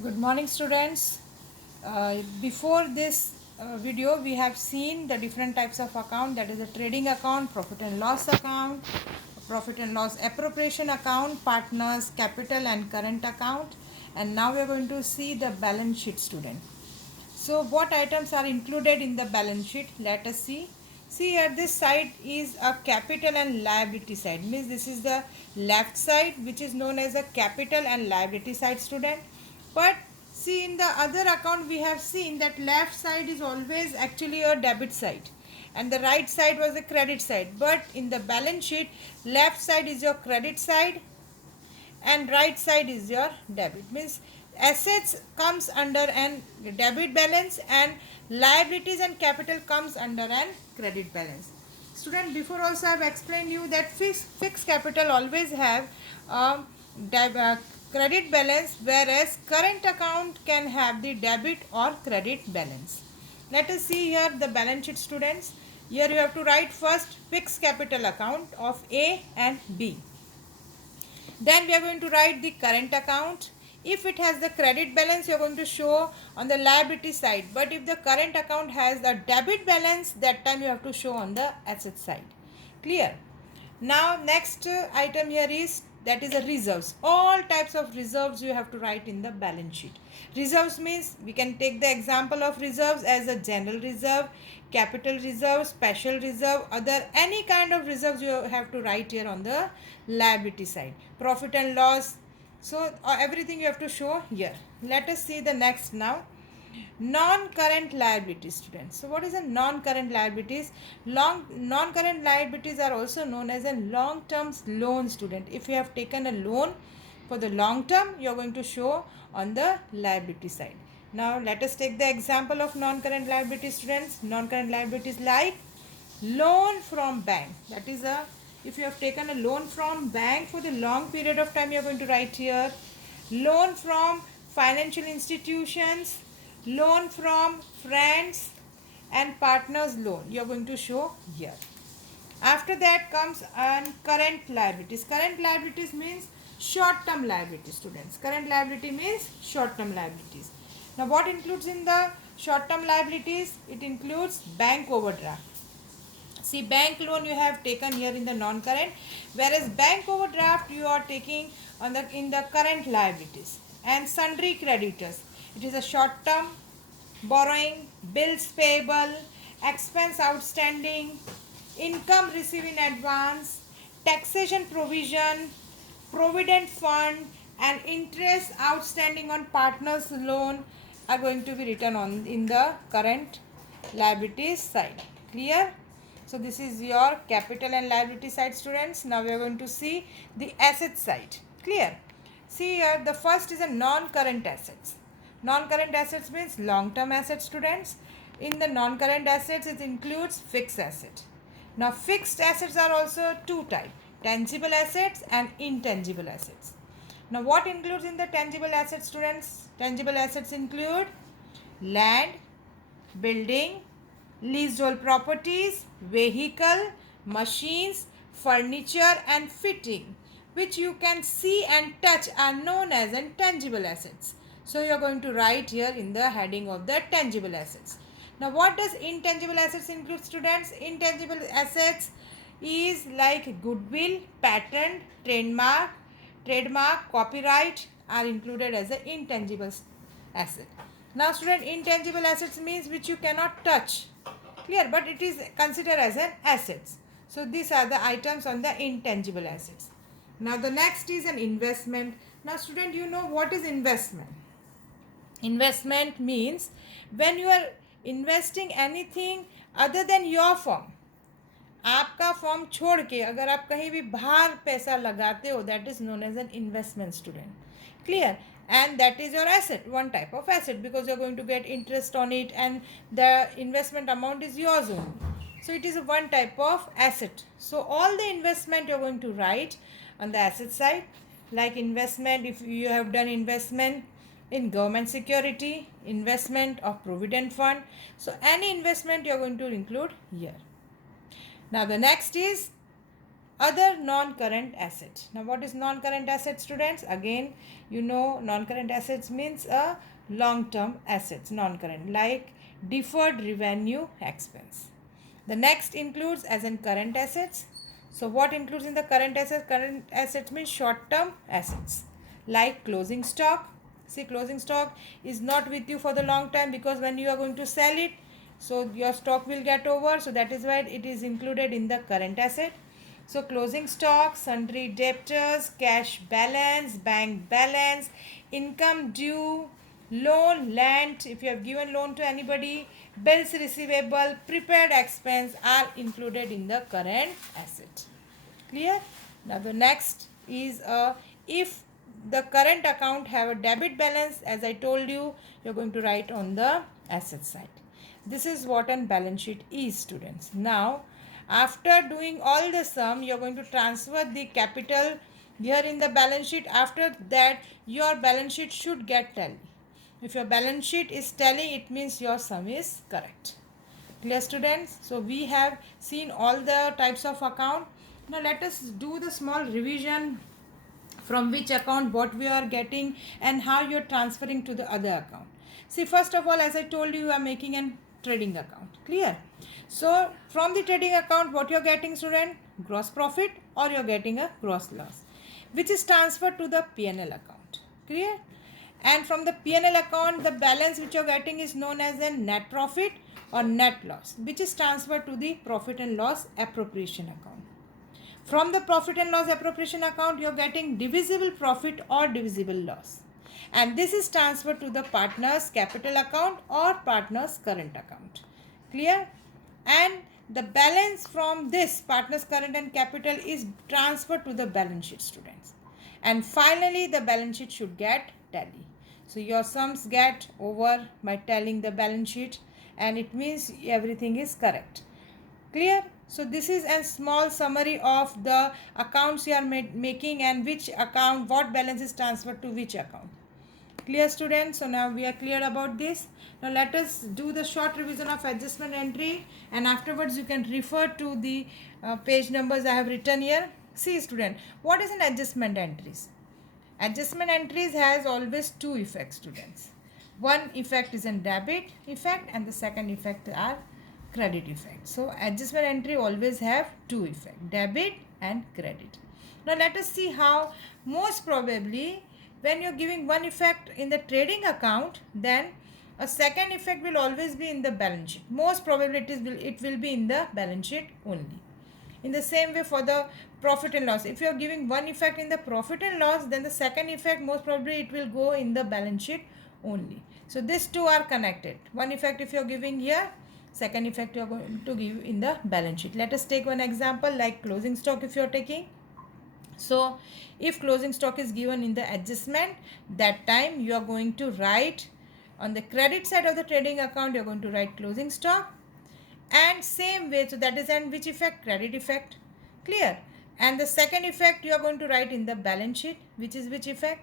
Good morning, students. Before this video, we have seen the different types of account, that is a trading account, profit and loss account, profit and loss appropriation account, partners, capital and current account. And now we are going to see the balance sheet, student. So what items are included in the balance sheet? Let us see. See here, this side is a capital and liability side. Means this is the left side, which is known as a capital and liability side, student. But see, in the other account we have seen that left side is always actually a debit side and the right side was the credit side. But in the balance sheet, left side is your credit side and right side is your debit. Means assets comes under an debit balance and liabilities and capital comes under an credit balance. Student, before also I have explained you that fixed capital always have a credit balance, whereas current account can have the debit or credit balance. Let us see here the balance sheet, students. Here you have to write first fixed capital account of A and B. Then we are going to write the current account. If it has the credit balance, you are going to show on the liability side. But if the current account has the debit balance, that time you have to show on the asset side. Clear? Now next item here is, that is a reserves. All types of reserves you have to write in the balance sheet. Reserves means we can take the example of reserves as a general reserve, capital reserve, special reserve, other any kind of reserves you have to write here on the liability side. Profit and loss. So everything you have to show here. Let us see the next now. Non-current liabilities, students. So what is a non-current liabilities? Non-current liabilities are also known as a long-term loan, student. If you have taken a loan for the long term, you are going to show on the liability side. Now let us take the example of non-current liabilities, students. Non-current liabilities like loan from bank. That is a, if you have taken a loan from bank for the long period of time, you are going to write here. Loan from financial institutions, loan from friends and partners loan, you are going to show here. After that comes current liabilities. Current liabilities means short term liabilities, students. Current liability means short term liabilities. Now what includes in the short term liabilities? It includes bank overdraft. See, bank loan you have taken here in the non-current, whereas bank overdraft you are taking on the in the current liabilities. And sundry creditors, it is a short-term borrowing, bills payable, expense outstanding, income received in advance, taxation provision, provident fund, and interest outstanding on partners loan are going to be written on in the current liabilities side. Clear? So this is your capital and liability side, students. Now we are going to see the asset side. Clear? See here, the first is a non-current assets. Non-current assets means long-term assets, students. In the non-current assets, it includes fixed asset. Now fixed assets are also two types, tangible assets and intangible assets. Now what includes in the tangible assets, students? Tangible assets include land, building, leasehold properties, vehicle, machines, furniture and fitting, which you can see and touch, are known as intangible assets. So you are going to write here in the heading of the tangible assets. Now what does intangible assets include, students? Intangible assets is like goodwill, patent, trademark, copyright are included as an intangible asset. Now student, intangible assets means which you cannot touch. Clear? But it is considered as an assets. So these are the items on the intangible assets. Now the next is an investment. Now student, you know what is investment? Investment means when you are investing anything other than your firm. आपका form छोड़ के अगर आप कहीं भी बाहर पैसा लगाते हो, that is known as an investment, student. Clear? And that is your asset, one type of asset, because you're going to get interest on it and the investment amount is yours only. So it is a one type of asset. So all the investment you're going to write on the asset side. Like investment, if you have done investment in government security, investment of provident fund, so any investment you're going to include here. Now the next is other non-current asset. Now what is non-current asset, students? Again, you know, non-current assets means a long-term assets, non-current, like deferred revenue expense. The next includes as in current assets. So what includes in the current assets? Current assets means short-term assets like closing stock. See, closing stock is not with you for the long time, because when you are going to sell it, so your stock will get over, so that is why it is included in the current asset. So closing stock, sundry debtors, cash balance, bank balance, income due, loan, land, if you have given loan to anybody, bills receivable, prepared expense are included in the current asset. Clear? Now the next is if the current account have a debit balance, as I told you, you're going to write on the asset side. This is what an balance sheet is, students. Now after doing all the sum, you're going to transfer the capital here in the balance sheet. After that, your balance sheet should get tally. If your balance sheet is tally, it means your sum is correct. Clear, students? So we have seen all the types of account. Now let us do the small revision, from which account what we are getting and how you are transferring to the other account. See, first of all, as I told you, you are making a trading account. Clear? So from the trading account, what you are getting, student? Gross profit, or you are getting a gross loss, which is transferred to the P&L account. Clear? And from the P&L account, the balance which you are getting is known as a net profit or net loss, which is transferred to the profit and loss appropriation account. From the profit and loss appropriation account, you are getting divisible profit or divisible loss, and this is transferred to the partner's capital account or partner's current account. Clear? And the balance from this partner's current and capital is transferred to the balance sheet, students. And finally, the balance sheet should get tally. So your sums get over by tallying the balance sheet, and it means everything is correct. Clear? So this is a small summary of the accounts you are making, and which account, what balance is transferred to which account. Clear, students? So now we are clear about this. Now let us do the short revision of adjustment entry, and afterwards you can refer to the page numbers I have written here. See, student, what is an adjustment entries? Adjustment entries has always two effects, students. One effect is a debit effect, and the second effect are credit effect. So adjustment entry always have two effects, debit and credit. Now let us see how. Most probably, when you're giving one effect in the trading account, then a second effect will always be in the balance sheet. Most probably it will be in the balance sheet only. In the same way for the profit and loss, if you are giving one effect in the profit and loss, then the second effect most probably it will go in the balance sheet only. So these two are connected. One effect if you are giving here, second effect you are going to give in the balance sheet. Let us take one example like closing stock if you are taking. So if closing stock is given in the adjustment, that time you are going to write on the credit side of the trading account, you are going to write closing stock, and same way, so that is an which effect? Credit effect. Clear? And the second effect you are going to write in the balance sheet, which is which effect?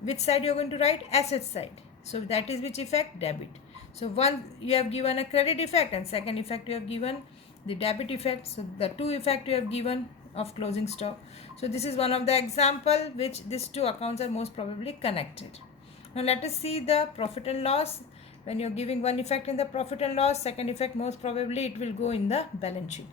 Which side you are going to write? Asset side. So that is which effect? Debit. So one you have given a credit effect, and second effect you have given the debit effect. So the two effect you have given of closing stock. So this is one of the example which these two accounts are most probably connected. Now let us see the profit and loss. When you're giving one effect in the profit and loss, second effect most probably it will go in the balance sheet.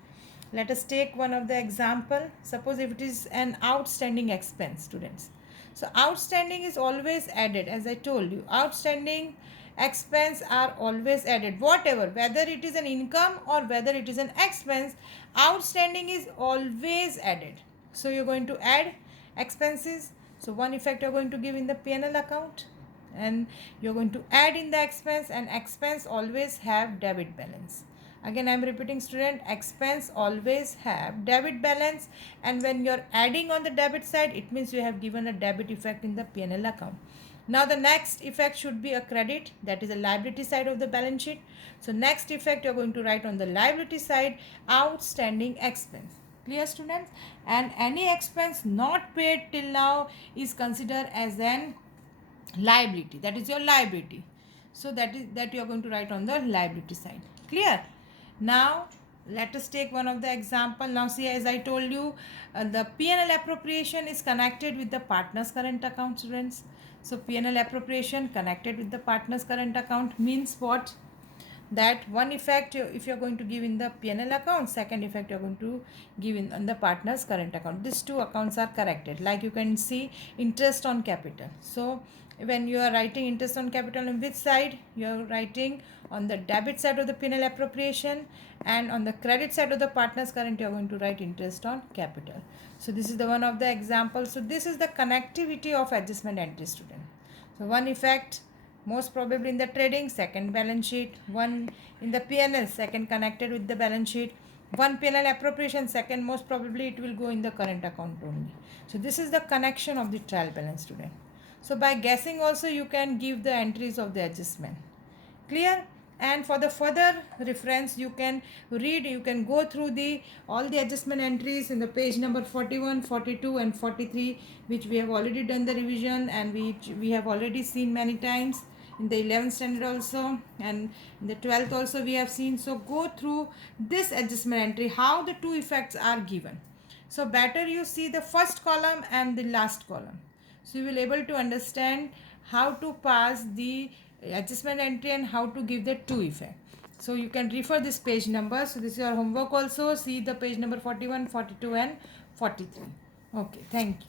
Let us take one of the example. Suppose if it is an outstanding expense, students. So outstanding is always added, as I told you. Outstanding expense are always added. Whatever, whether it is an income or whether it is an expense, outstanding is always added. So you're going to add expenses. So one effect you're going to give in the P&L account, and you're going to add in the expense, and expense always have debit balance. Again I am repeating, student, expense always have debit balance, and when you're adding on the debit side, it means you have given a debit effect in the P&L account. Now the next effect should be a credit, that is a liability side of the balance sheet. So next effect you're going to write on the liability side, outstanding expense. Clear, students? And any expense not paid till now is considered as an liability, that is your liability. So that you are going to write on the liability side. Clear? Now Let us take one of the example. Now see, as I told you, the P&L appropriation is connected with the partner's current account, students. So P&L appropriation connected with the partner's current account means what? That one effect if you're going to give in the P&L account, second effect you're going to give in on the partner's current account. These two accounts are corrected. Like you can see, interest on capital. So when you are writing interest on capital, on which side you are writing? On the debit side of the P&L appropriation, and on the credit side of the partner's current you are going to write interest on capital. So this is the one of the examples. So this is the connectivity of adjustment entry, student. So one effect most probably in the trading, second balance sheet. One in the P&L, second connected with the balance sheet. One P&L appropriation, second most probably it will go in the current account only. So this is the connection of the trial balance, student. So by guessing also you can give the entries of the adjustment. Clear? And for the further reference you can read, you can go through the all the adjustment entries in the page number 41, 42 and 43, which we have already done the revision and which we have already seen many times in the 11th standard also, and in the 12th also we have seen. So go through this adjustment entry, how the two effects are given. So better you see the first column and the last column, so you will able to understand how to pass the adjustment entry and how to give the two effect. So you can refer this page number. So this is your homework also. See the page number 41, 42 and 43. Okay, thank you.